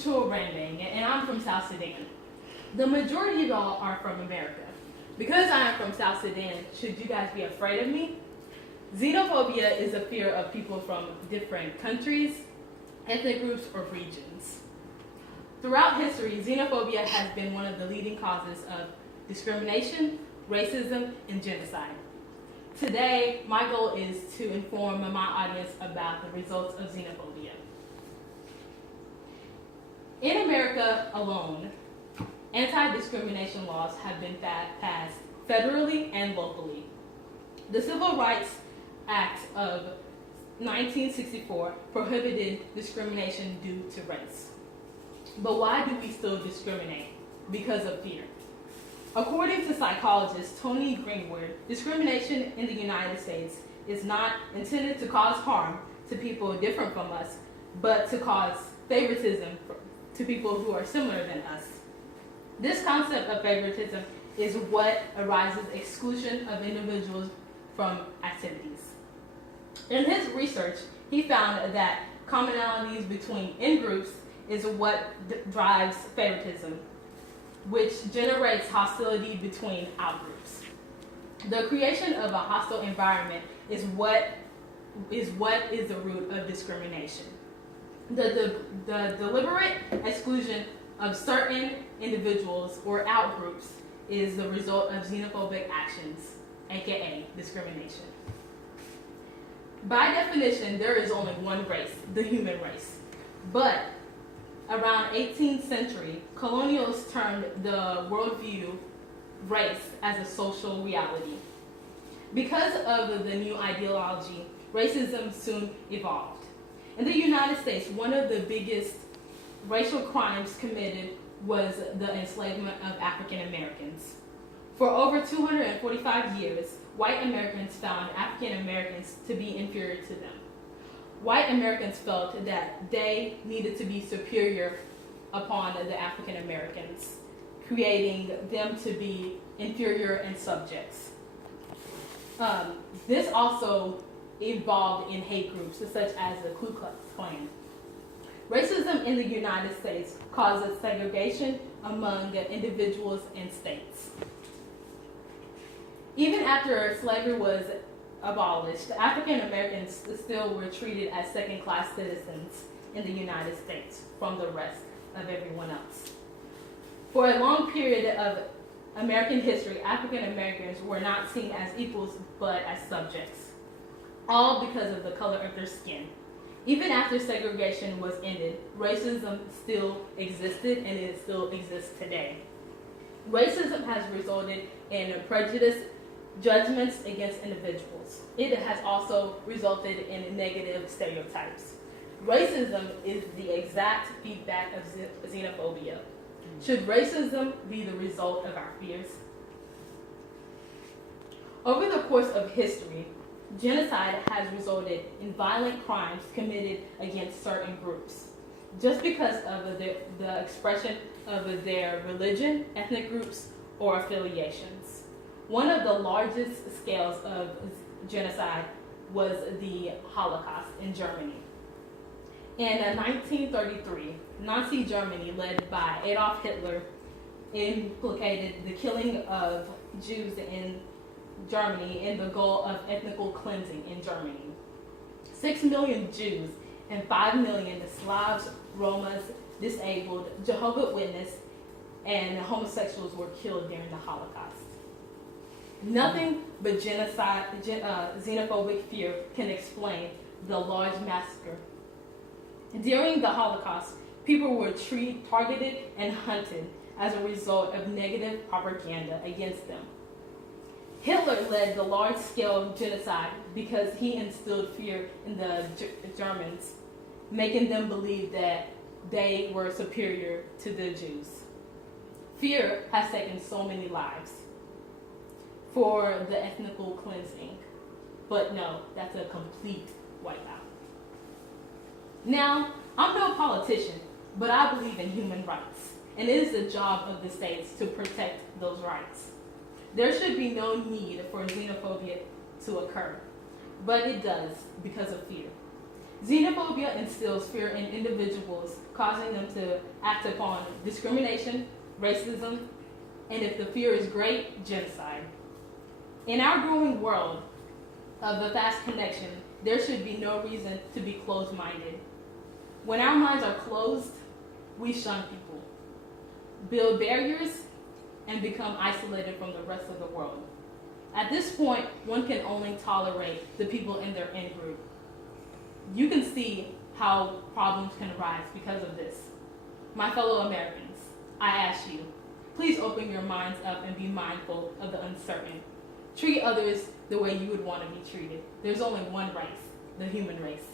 Chul Branding, and I'm from South Sudan. The majority of y'all are from America. Because I am from South Sudan, should you guys be afraid of me? Xenophobia is a fear of people from different countries, ethnic groups, or regions. Throughout history, xenophobia has been one of the leading causes of discrimination, racism, and genocide. Today, my goal is to inform my audience about the results of xenophobia. In America alone, anti-discrimination laws have been passed federally and locally. The Civil Rights Act of 1964 prohibited discrimination due to race. But why do we still discriminate? Because of fear. According to psychologist Tony Greenwood, discrimination in the United States is not intended to cause harm to people different from us, but to cause favoritism to people who are similar than us. This concept of favoritism is what arises exclusion of individuals from activities. In his research, he found that commonalities between in-groups is what drives favoritism, which generates hostility between out-groups. The creation of a hostile environment is what is the root of discrimination. The deliberate exclusion of certain individuals or out-groups is the result of xenophobic actions, aka discrimination. By definition, there is only one race, the human race. But around 18th century, colonials termed the worldview race as a social reality. Because of the new ideology, racism soon evolved. In the United States, one of the biggest racial crimes committed was the enslavement of African Americans. For over 245 years, white Americans found African Americans to be inferior to them. White Americans felt that they needed to be superior upon the African Americans, creating them to be inferior and subjects. This also evolved in hate groups such as the Ku Klux Klan. Racism in the United States causes segregation among individuals and states. Even after slavery was abolished, African Americans still were treated as second-class citizens in the United States from the rest of everyone else. For a long period of American history, African Americans were not seen as equals but as subjects, all because of the color of their skin. Even after segregation was ended, racism still existed and it still exists today. Racism has resulted in prejudice, judgments against individuals. It has also resulted in negative stereotypes. Racism is the exact feedback of xenophobia. Should racism be the result of our fears? Over the course of history, genocide has resulted in violent crimes committed against certain groups, just because of the expression of their religion, ethnic groups, or affiliations. One of the largest scales of genocide was the Holocaust in Germany. In 1933, Nazi Germany, led by Adolf Hitler, implicated the killing of Jews in Germany in the goal of ethnic cleansing in Germany. 6 million Jews and 5 million Slavs, Romas, disabled, Jehovah's Witnesses, and homosexuals were killed during the Holocaust. Nothing but genocide, xenophobic fear can explain the large massacre. During the Holocaust, people were targeted and hunted as a result of negative propaganda against them. Hitler led the large-scale genocide because he instilled fear in the Germans, making them believe that they were superior to the Jews. Fear has taken so many lives for the ethnic cleansing, but no, that's a complete wipeout. Now, I'm no politician, but I believe in human rights, and it is the job of the states to protect those rights. There should be no need for xenophobia to occur, but it does because of fear. Xenophobia instills fear in individuals, causing them to act upon discrimination, racism, and if the fear is great, genocide. In our growing world of the fast connection, there should be no reason to be closed-minded. When our minds are closed, we shun people, build barriers, and become isolated from the rest of the world. At this point, one can only tolerate the people in their in-group. You can see how problems can arise because of this. My fellow Americans, I ask you, please open your minds up and be mindful of the uncertain. Treat others the way you would want to be treated. There's only one race, the human race.